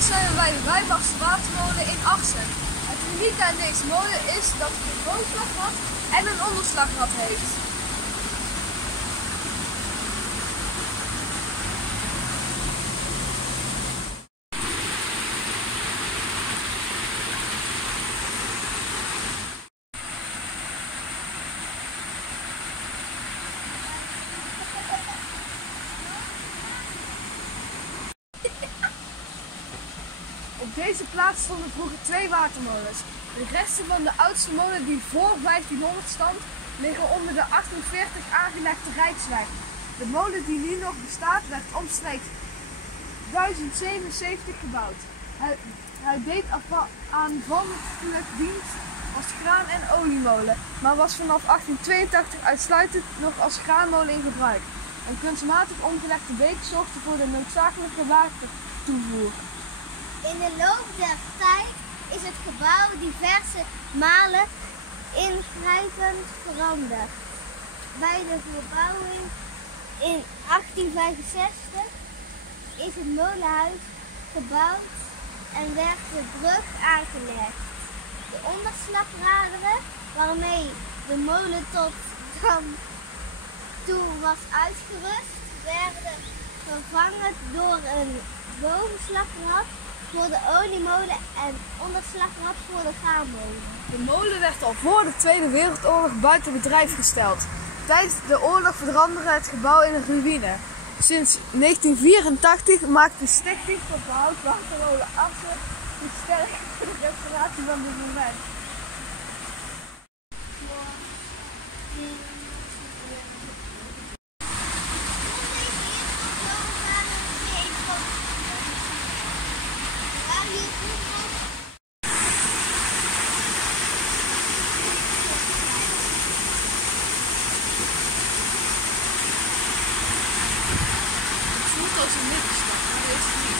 Vandaag zijn we bij de Wijbachse watermolen in Assen. Het unieke aan deze molen is dat het een bovenslagrad en een onderslagrad heeft. Op deze plaats stonden vroeger 2 watermolens. De resten van de oudste molen die voor 1500 stamt, liggen onder de 48 aangelegde Rijksweg. De molen die nu nog bestaat werd omstreeks 1077 gebouwd. Hij deed aanvankelijk dienst als graan- en oliemolen, maar was vanaf 1882 uitsluitend nog als graanmolen in gebruik. Een kunstmatig omgelegde beek zorgde voor de noodzakelijke watertoevoer. In de loop der tijd is het gebouw diverse malen ingrijpend veranderd. Bij de verbouwing in 1865 is het molenhuis gebouwd en werd de brug aangelegd. De onderslagraderen waarmee de molen tot dan toe was uitgerust, werden vervangen door een bovenslagrad voor de oliemolen en onderslagrad voor de graanmolen. De molen werd al voor de Tweede Wereldoorlog buiten bedrijf gesteld. Tijdens de oorlog veranderde het gebouw in een ruïne. Sinds 1984 maakt de Stichting voor Behoud Watermolen Assen de sterke restauratie van dit monument. Het voelt als een middenstad, maar dat is het niet.